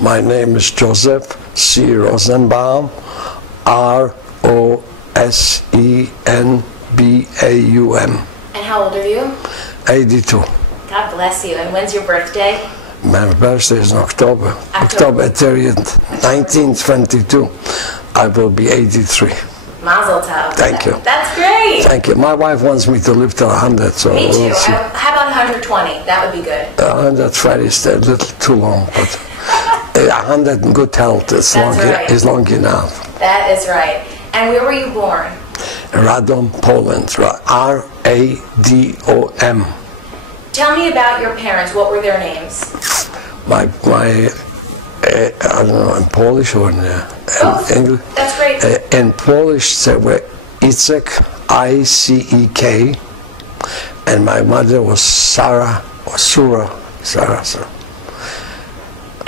My name is Joseph C. Rosenbaum, R-O-S-E-N-B-A-U-M. And how old are you? 82. God bless you. And when's your birthday? My birthday is in October. October 30th, 1922. I will be 83. Mazel tov. Thank you. That's great. Thank you. My wife wants me to live till 100, so Me too. we'll see. How about 120? That would be good. 120 is a little too long, but 100 in good health is long enough. That is right. And where were you born? Radom, Poland. R-A-D-O-M. Tell me about your parents. What were their names? I don't know, in Polish or in English? That's great. In Polish, they were Icek, I-C-E-K, and my mother was Sarah, or Sura.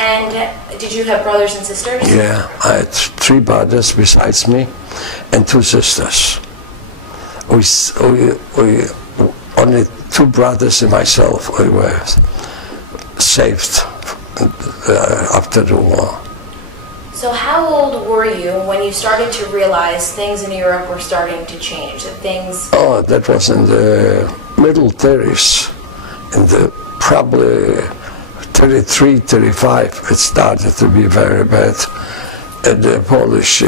And did you have brothers and sisters? Yeah, I had 3 brothers besides me, and 2 sisters. We only 2 brothers and myself, we were saved after the war. So how old were you when you started to realize things in Europe were starting to change? That things... Oh, that was in the middle 30s, in the probably 33, 35, it started to be very bad. The Polish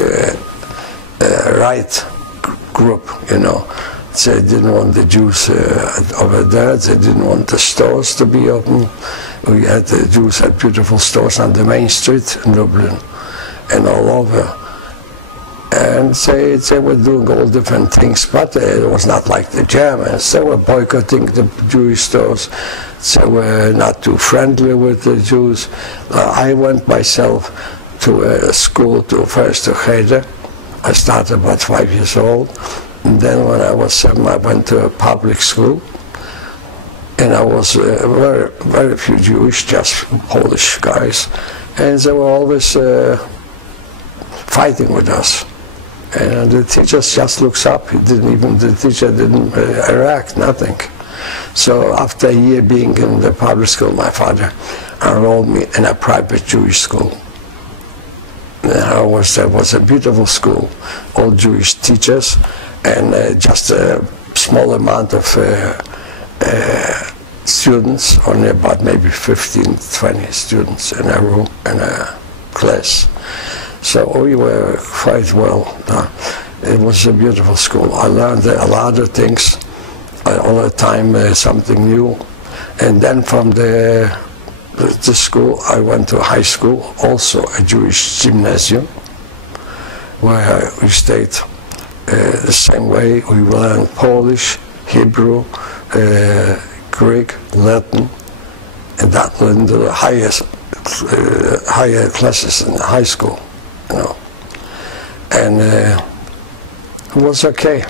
right group, you know, they didn't want the Jews over there, they didn't want the stores to be open. We had the Jews had beautiful stores on the main street in Dublin and all over. And they were doing all different things, but it was not like the Germans. They were boycotting the Jewish stores. They were not too friendly with the Jews. I went myself to a school, first to Cheder. I started about 5 years old. And then when I was 7, I went to a public school. And I was very, very few Jewish, just Polish guys. And they were always fighting with us. And the teacher just looks up. The teacher didn't react, nothing. So after a year being in the public school, my father enrolled me in a private Jewish school. There was a beautiful school, all Jewish teachers, and just a small amount of students, only about maybe 15, 20 students in a room, in a class. So we were quite well done. It was a beautiful school. I learned a lot of things, all the time something new. And then from the school, I went to high school, also a Jewish gymnasium, where we stayed the same way. We learned Polish, Hebrew, Greek, Latin, and that in the higher classes in high school, you know. And it was okay.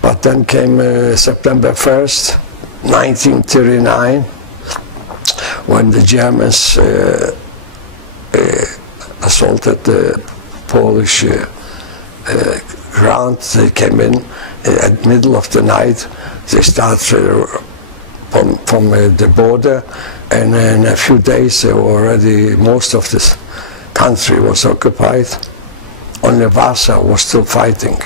But then came September 1st, 1939, when the Germans assaulted the Polish ground. They came in at the middle of the night. They started from the border, and in a few days already most of this country was occupied. Only Warsaw was still fighting.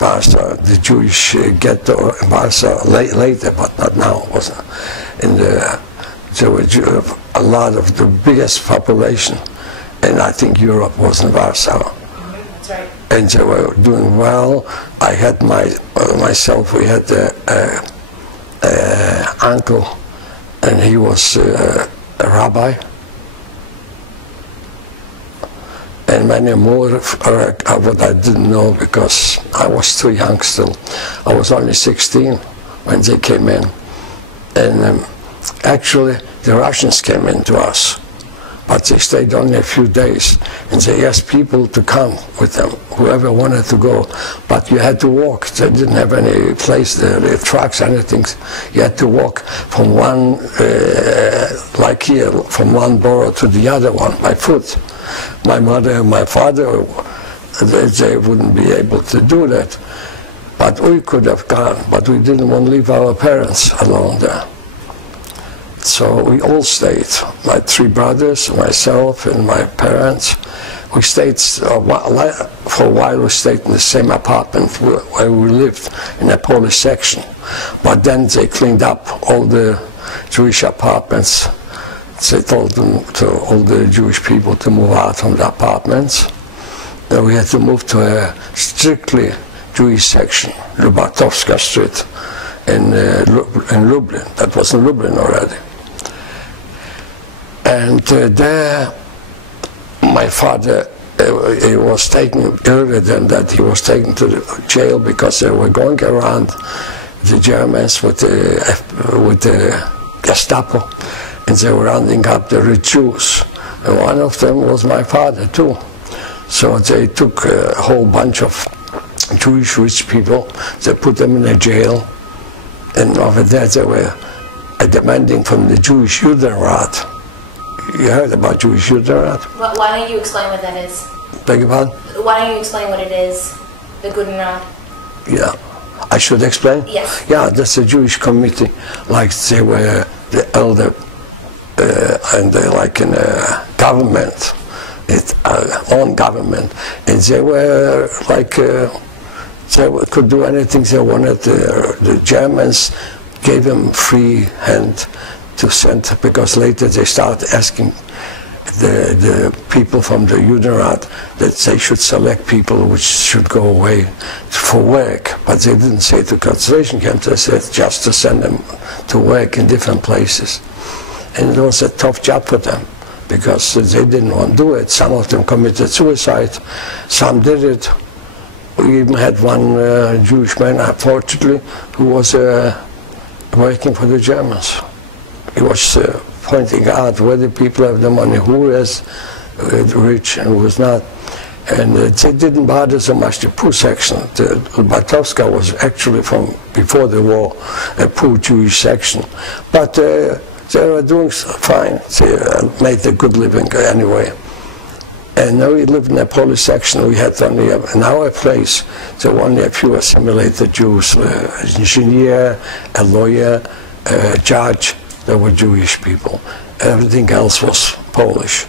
Warsaw, the Jewish ghetto in Warsaw, later, but not now, was in the. There were a lot of the biggest population, and I think Europe was in Warsaw. That's right. And they were doing well. I had myself. We had uncle, and he was a rabbi, and many more what I didn't know because I was too young still. I was only 16 when they came in, and actually the Russians came into us, but they stayed only a few days, and they asked people to come with them, whoever wanted to go, but you had to walk. They didn't have any place there, the trucks, anything. You had to walk from one, like here, from one borough to the other one by foot. My mother and my father, they wouldn't be able to do that, but we could have gone, but we didn't want to leave our parents alone there. So we all stayed, my 3 brothers, myself, and my parents. We stayed, for a while we stayed in the same apartment where we lived, in a Polish section. But then they cleaned up all the Jewish apartments. They told them to all the Jewish people to move out from the apartments. Then we had to move to a strictly Jewish section, Lubatowska Street, in Lublin. That was in Lublin already. And there, my father he was taken, earlier than that, he was taken to the jail because they were going around, the Germans, with the Gestapo, and they were rounding up the Jews. And one of them was my father, too. So they took a whole bunch of Jewish rich people, they put them in a jail, and over there they were demanding from the Jewish Judenrat. You heard about Jewish Judenrat? Why don't you explain what that is? Beg your pardon? Why don't you explain what it is, the Judenrat? Yeah. I should explain? Yes. Yeah, that's a Jewish committee, like they were the elder, and they like in a government, own government, and they were like, they could do anything they wanted. The Germans gave them free hand to send, because later they started asking the people from the Judenrat that they should select people which should go away for work, but they didn't say to concentration camps, they said just to send them to work in different places. And it was a tough job for them, because they didn't want to do it. Some of them committed suicide, some did it. We even had one Jewish man, unfortunately, who was working for the Germans. He was pointing out where the people have the money, who is rich and who is not. And they didn't bother so much the poor section. The Lubatowska was actually from before the war a poor Jewish section. But they were doing fine. They made a good living anyway. And now we lived in a Polish section. We had only, in our place, there were only a few assimilated Jews, an engineer, a lawyer, a judge. There were Jewish people. Everything else was Polish.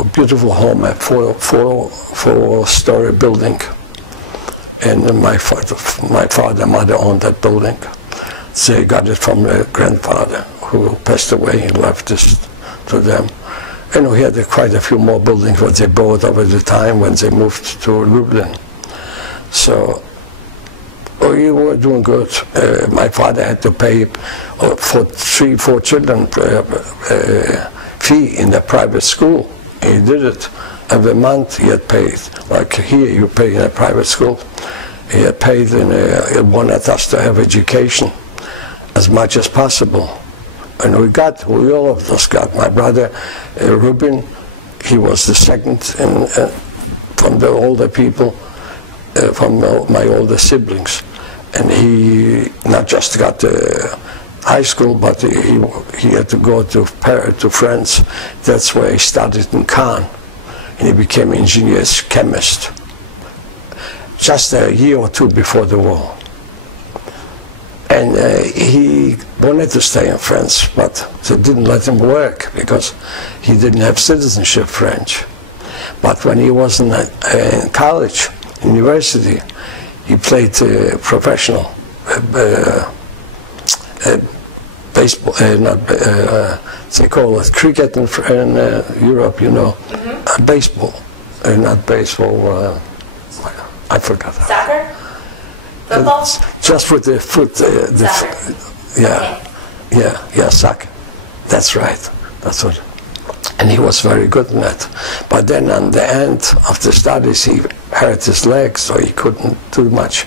A beautiful home, a four-story building. And my father and mother owned that building. They got it from their grandfather, who passed away and left this to them. And we had quite a few more buildings that they bought over the time when they moved to Lublin. So we were doing good. My father had to pay for 3-4 children fee in the private school. He did it. Every month he had paid, like here you pay in a private school. He had paid, he wanted us to have education as much as possible. And we all of us got. My brother, Rubin, he was the second from the older people, from my older siblings. And he not just got high school, but he had to go to France. That's where he started in Cannes. And he became an engineer, chemist, just a year or two before the war. And he wanted to stay in France, but they didn't let him work because he didn't have citizenship French. But when he was in college, university, he played professional baseball, they call it cricket in Europe, you know. Mm-hmm. Baseball, not baseball, I forgot. Soccer? Football? Just with the foot. Yeah, soccer. That's right. That's what. And he was very good in that. But then on the end of the studies, he hurt his leg, so he couldn't do much.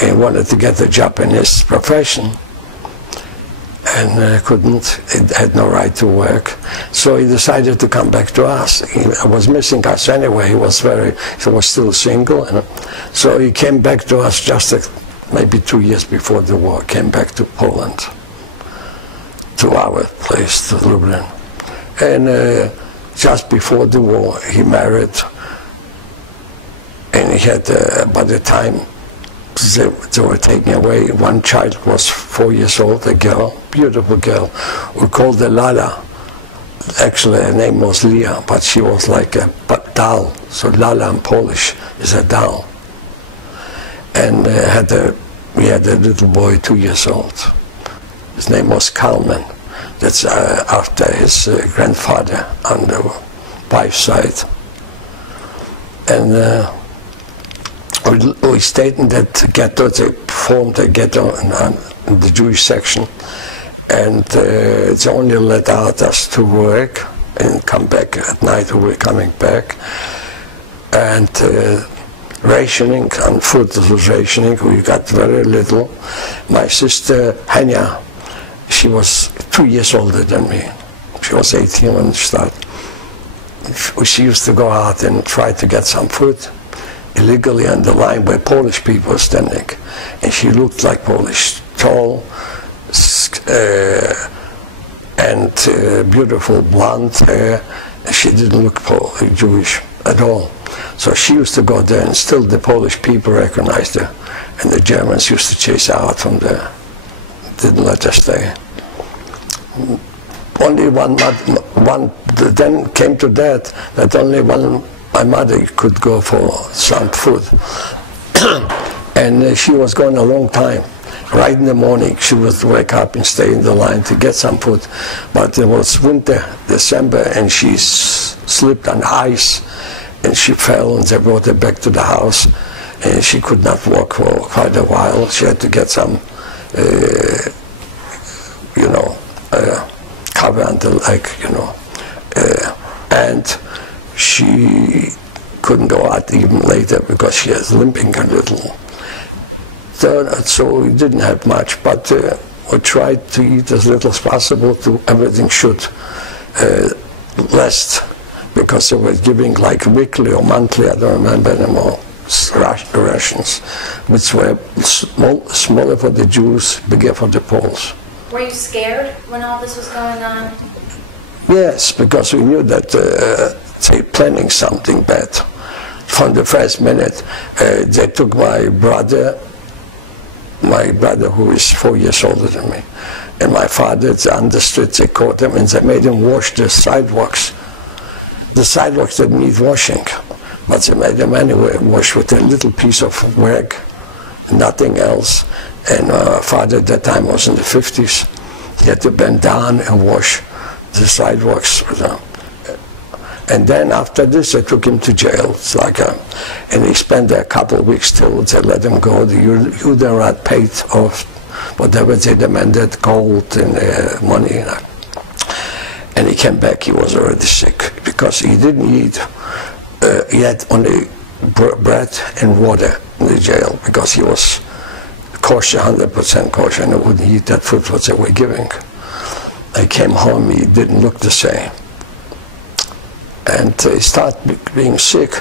And he wanted to get a job in his profession, and couldn't. He had no right to work. So he decided to come back to us. He was missing us anyway. He was still single. And so he came back to us just maybe 2 years before the war, came back to Poland, to our place, to Lublin. And just before the war, he married, and he had, by the time they were taken away, one child was 4 years old, a girl, beautiful girl. We called her Lala. Actually, her name was Leah, but she was like a doll. So Lala in Polish is a doll. And we had a little boy, 2 years old. His name was Kalman. That's after his grandfather on the wife's side. And we stayed in that ghetto. They formed a ghetto in the Jewish section. And it's only let out us to work and come back at night. We were coming back. And rationing, on food was rationing. We got very little. My sister, Hanya, she was 2 years older than me. She was 18 when she started. She used to go out and try to get some food illegally on the line where Polish people were standing. And she looked like Polish, tall, and beautiful blonde hair. She didn't look Jewish at all. So she used to go there, and still the Polish people recognized her. And the Germans used to chase her out from there. Didn't let her stay. Only then came to that only my mother could go for some food. And she was gone a long time. Right in the morning, she would wake up and stay in the line to get some food. But it was winter, December, and she slipped on ice, and she fell, and they brought her back to the house. And she could not walk for quite a while. She had to get some, cover on the leg, and she couldn't go out even later because she was limping a little. So we didn't have much, but we tried to eat as little as possible. Everything should last, because they were giving like weekly or monthly, I don't remember anymore, rations, which were smaller for the Jews, bigger for the Poles. Were you scared when all this was going on? Yes, because we knew that they were planning something bad. From the first minute, they took my brother who is 4 years older than me, and my father on the street. They caught him and they made him wash the sidewalks. The sidewalks didn't need washing, but they made him anyway wash with a little piece of rag, nothing else. And my father at that time was in the 50s. He had to bend down and wash the sidewalks. And then after this, they took him to jail. It's like and he spent there a couple of weeks till they let him go. The Judenrat paid off whatever they demanded, gold and money. And he came back. He was already sick because he didn't eat. He had only bread and water in the jail because he was kosher, 100% kosher, and he wouldn't eat that food what they were giving. I came home. He didn't look the same. And he started being sick,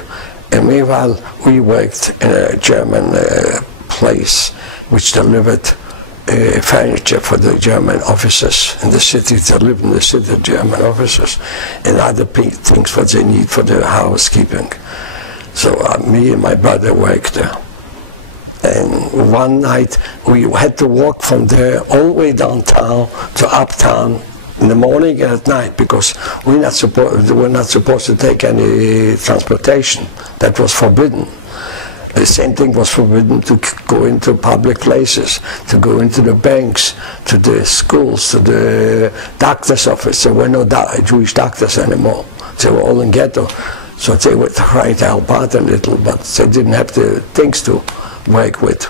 and meanwhile we worked in a German place which delivered furniture for the German officers in the city. They live in the city, German officers, and other things what they need for their housekeeping. So me and my brother worked there. And one night we had to walk from there all the way downtown to uptown, in the morning and at night, because we were not supposed to take any transportation. That was forbidden. The same thing was forbidden to go into public places, to go into the banks, to the schools, to the doctor's office. There were no Jewish doctors anymore. They were all in ghetto. So they were trying to help out a little, but they didn't have the things to work with.